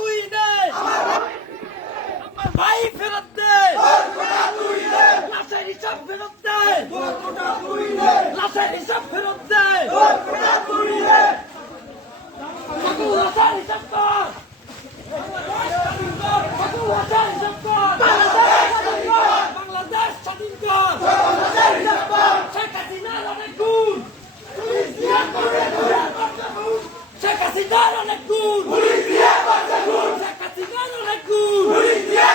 তুই দে ভাই ফেরত দে লাশের ফেরত দে লাশের ফেরত দে লাশের হিসাব কর। বাংলাদেশ স্বাধীন কর। অনেক গুণ। শেখ অনেক গুণ। Policja! Policja! Policja!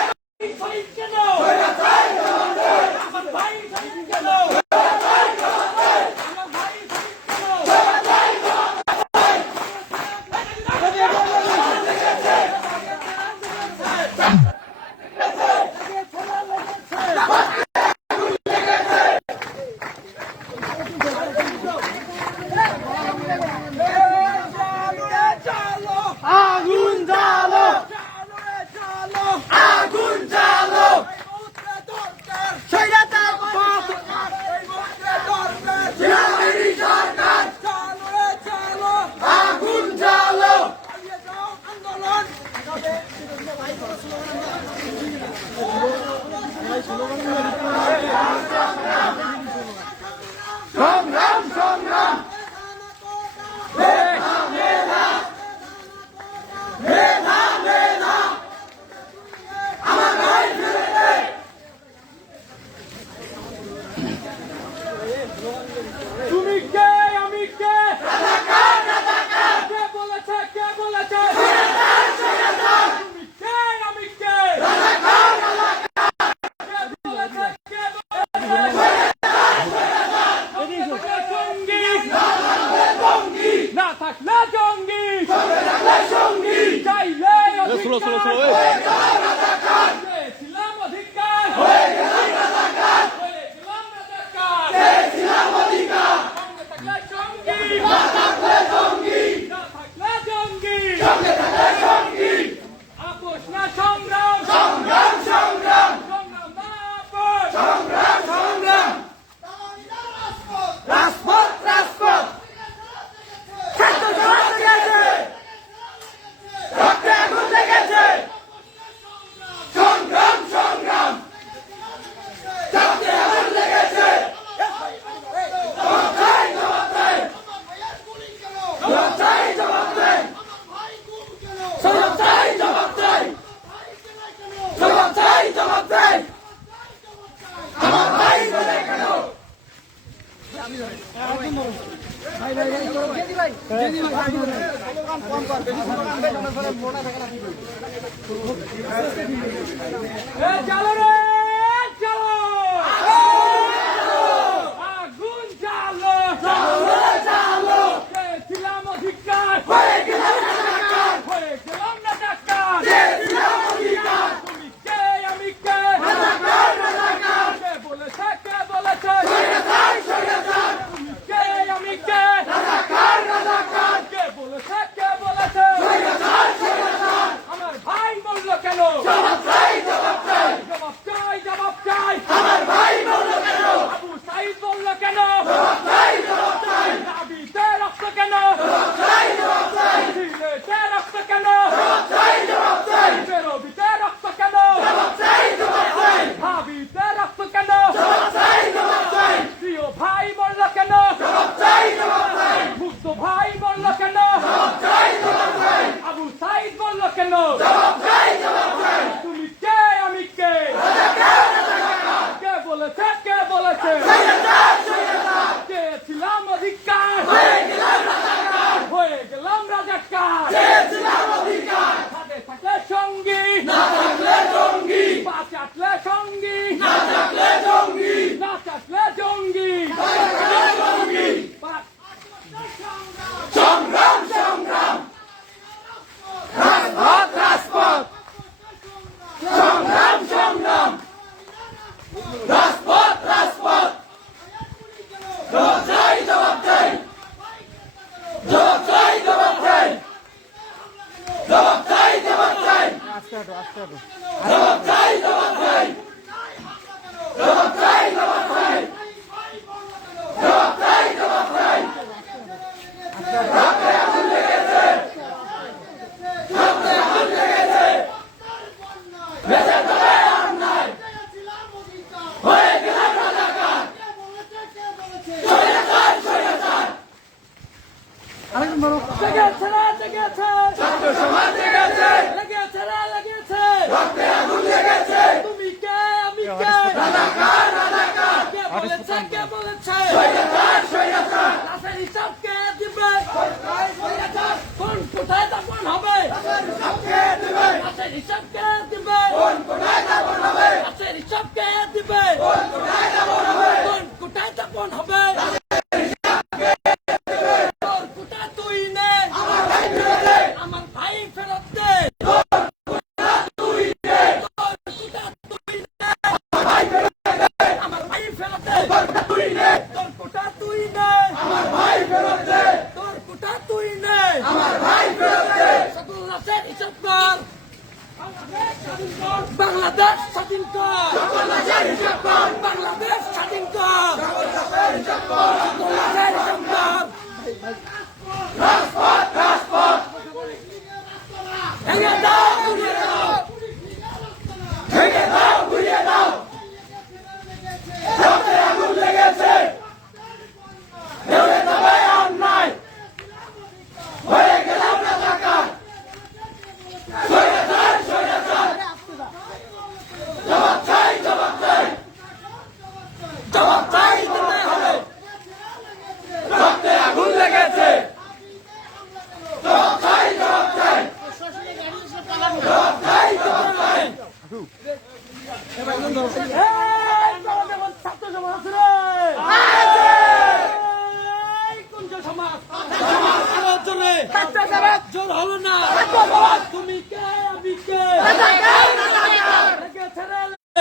Policja! Policja! এই হাঁটো আস্তে হাঁটো আরেকজন বলো। জেগেছে জেগেছে ছাত্র সমাজ জেগেছে রক্তে আগুন লেগে তুই নে আমার ভাই ফেরত দে। তোর কুটা তুই নে আমার ভাই ফেরত দে। সাদুল্লাহের হিসাব কর বাংলাদেশ স্বাধীন কর। বাংলাদেশ স্বাধীন কর। বাংলাদেশের হিসাব কর Amen.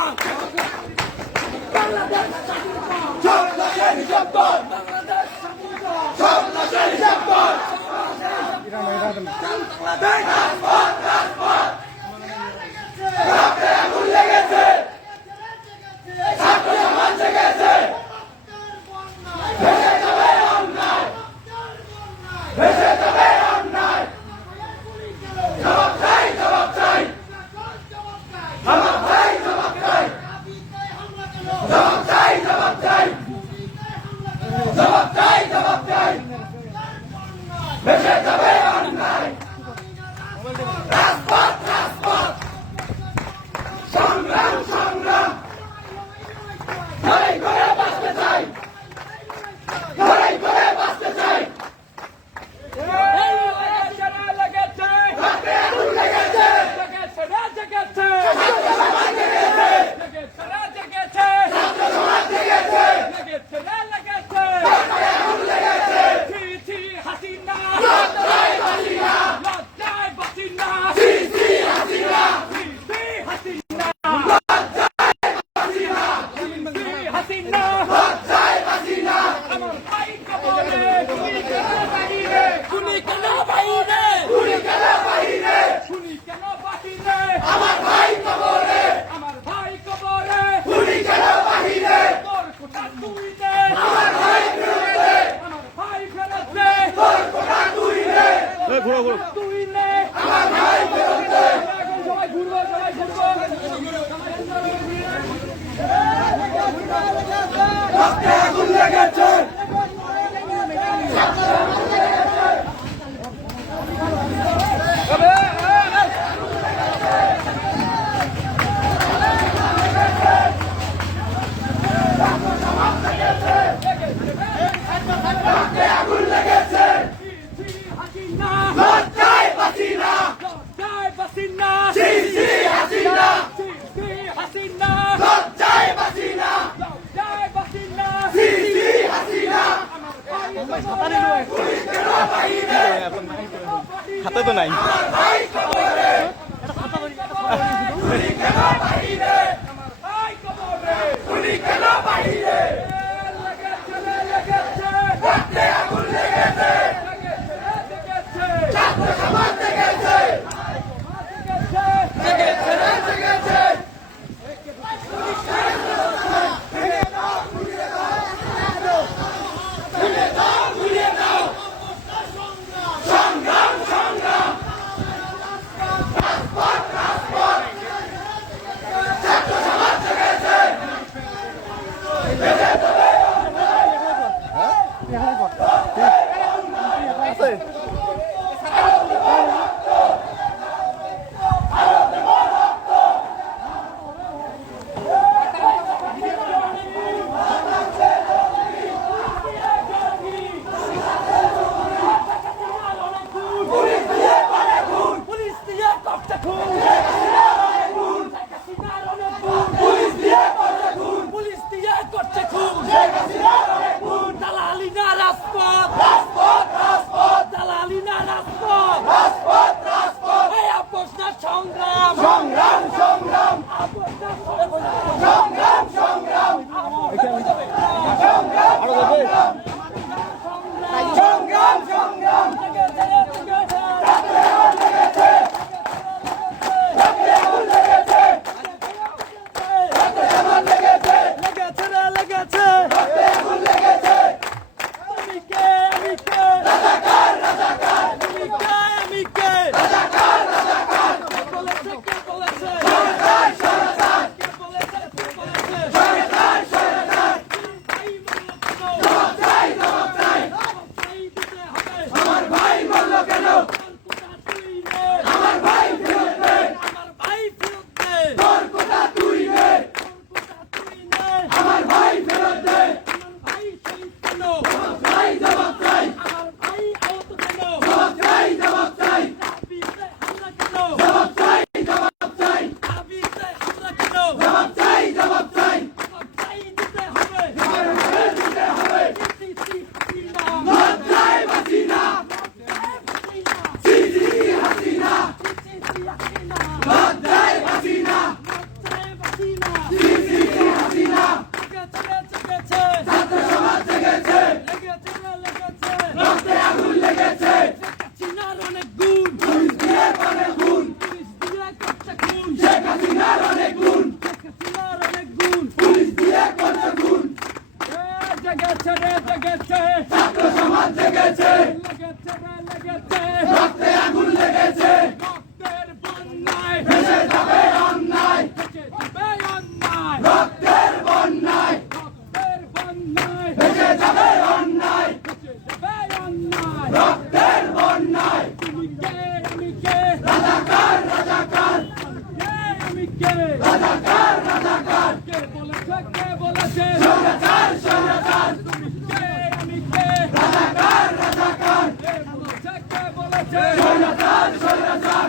Bangladesh Let's Okay. খাতা তো নাই। জেগেছে রে, জেগেছে। ছাত্র সমাজ জেগেছে লেগেছে। রক্তে আগুন লেগেছে রক্তের বন্যায় ভেসে যাবে অন্যায় ভেসে যাবে অন্যায়। রক্তের বন্যায় রক্তের বন্যায় ভেসে যাবে অন্যায় ভেসে যাবে অন্যায়। রক্তের বন্যায় তুমি কে, আমি কে? রাজাকার রাজাকার কে, আমি কে? রাজাকার রাজাকার কে বলেছে, কে বলেছে? স্বৈরাচার স্বৈরাচার তুমি কে, আমি কে? রাজাকার রাজাকার কে বলেছে, কে বলেছে? স্বৈরাচার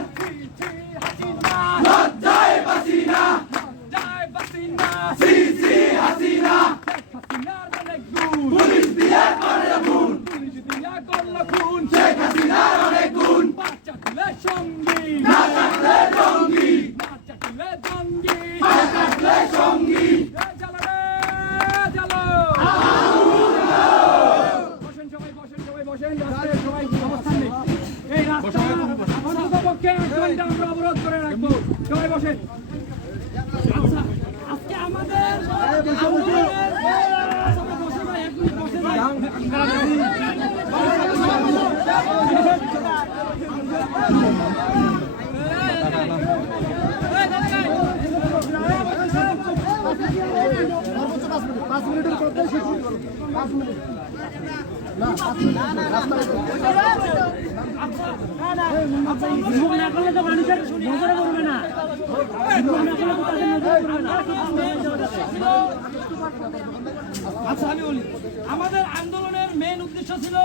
আজকে আমাদের আন্দোলনের- সবাই বসে ভাই, এক মিনিট বসে ভাই। বিক্ষোভ না করলে তো মানুষের নজরে পড়বে না। বিক্ষোভ না করলে তো তাদের নজরে পড়বে না। আচ্ছা আমি বলি আমাদের আন্দোলনের মেন উদ্দেশ্য ছিল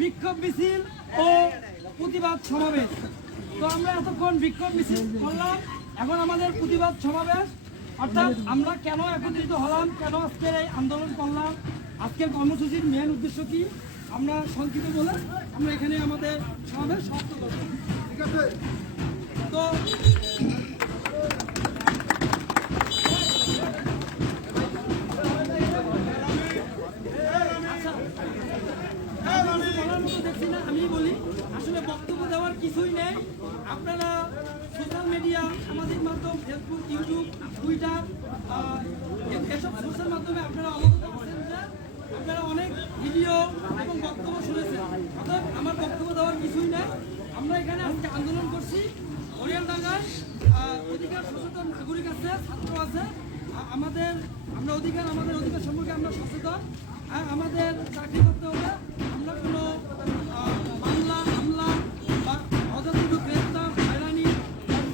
বিক্ষোভ মিছিল ও প্রতিবাদ সমাবেশ। তো আমরা এতক্ষণ বিক্ষোভ মিছিল করলাম এখন আমাদের প্রতিবাদ সমাবেশ। অর্থাৎ আমরা কেন একত্রিত হলাম কেন আজকের এই আন্দোলন করলাম? আজকের কর্মসূচির মেন উদ্দেশ্য কি? আমরা সংক্ষিপ্ত বলে আমরা এখানে আমাদের সমাবেশ সমাপ্ত করব ঠিক আছে তো আমি বলি আসলে বক্তব্য দেওয়ার কিছুই নেই আপনারা সোশ্যাল মিডিয়া সামাজিক মাধ্যম ফেসবুক ইউটিউব টুইটার এসব সোশ্যাল মাধ্যমে আপনারা অবগত আপনারা অনেক ভিডিও এবং বক্তব্য শুনেছেন। অর্থাৎ আমার বক্তব্য দেওয়ার কিছুই নাই। আমরা এখানে আজকে আন্দোলন করছি। হরিয়ালডাঙ্গার অধিকার সচেতন নাগরিক আছে, ছাত্র আছে। আমাদের, আমরা অধিকার, আমাদের অধিকার সম্পর্কে আমরা সচেতন। আমাদের চাকরি করতে হবে আমরা কোনো মামলা, হামলা বা অযথিত গ্রেপ্তার, হয়রানি,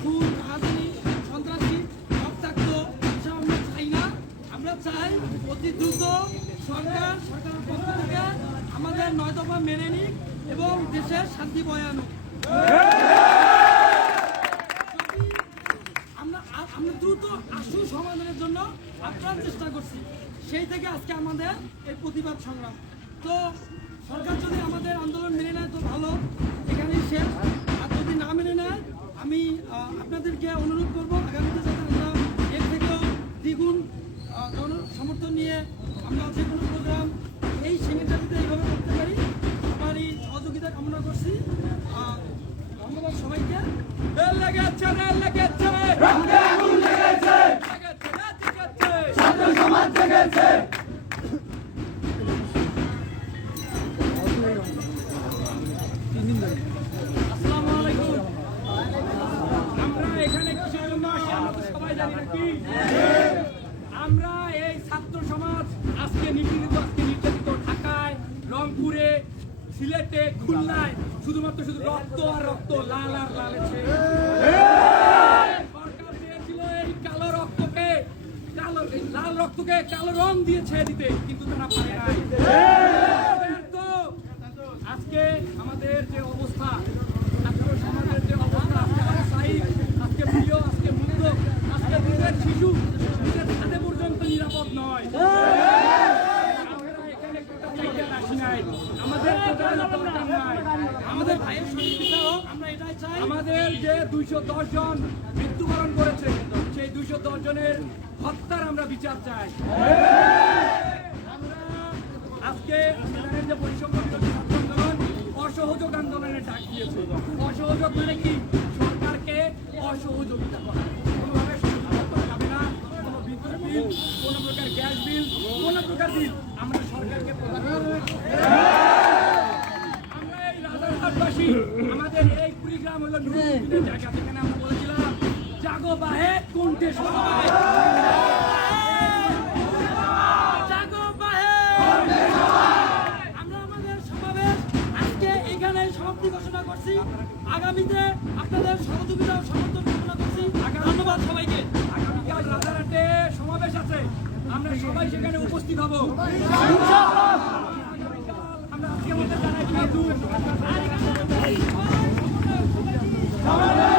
খুন রাজনী সন্ত্রাসী, রক্তাক্ত, এসব আমরা চাই না। আমরা চাই অতি দ্রুত ইস্তফা মেনে নিক এবং দেশের শান্তি বয়ে আনুক আমরা আমরা দ্রুত আশু সমাধানের জন্য আপ্রাণ চেষ্টা করছি, সেই থেকে আজকে আমাদের এই প্রতিবাদ সংগ্রাম। তো সরকার যদি আমাদের আন্দোলন মেনে নেয় তো ভালো এখানেই শেষ আর যদি না মেনে নেয়, আমি আপনাদেরকে অনুরোধ করব, আগামীতে যাতে আমরা এর থেকেও দ্বিগুণ সমর্থন নিয়ে আমরা যে কোনো প্রোগ্রাম শুধুমাত্র শুধু রক্ত আর রক্ত, লাল আর লালেছে সরকার দিয়েছিল এই কালো রক্তকে, কালো লাল রক্তকে কালো রং দিয়েছে দিতে কিন্তু তারা পারে নাই ব্যর্থ। আজকে আমাদের যে অবস্থা ছাত্র সমাজের যে অবস্থা আজকে আবু সাঈদ, আজকে প্রিয় আজকে মুক্ত আজকে নিজের শিশু নিজের হাতে পর্যন্ত নিরাপদ নয় আমরা এখানে কোটা চাইতে আসি নাই আমাদের কোটার দরকার নাই আমাদের ভাইয়ের সঠিক বিচার হোক আমরা এটাই চাই আমাদের যে দুইশো দশ জন মৃত্যুবরণ করেছে, সেই দুইশো দশ জনের হত্যার আমরা বিচার চাই। আমরা আজকে জানেন যে বৈষম্য বিরোধী আন্দোলন, অসহযোগ আন্দোলনের ডাক দিয়েছে। অসহযোগ মানে কি? সরকারকে অসহযোগিতা করা। কোনোভাবে সহযোগিতা করা যাবে না। কোনো বিদ্যুৎ বিল, কোনো প্রকার গ্যাস বিল, কোনো প্রকার বিল আমরা সরকারকে প্রদান করব। আমরা এই রাজারহাটবাসী, আমাদের এই কুড়িগ্রাম হলো জায়গা যেখানে আমরা বলেছিলাম, জাগো বাহে কোনটে আগামীতে আপনাদের সহযোগিতা ও সমর্থন ঘোষণা করছি। ধন্যবাদ সবাইকে। আগামীকাল রাজারহাটে সমাবেশ আছে। আমরা সবাই সেখানে উপস্থিত হব। আমরা আজকে মধ্যে জানাই কিন্তু আর এখানে-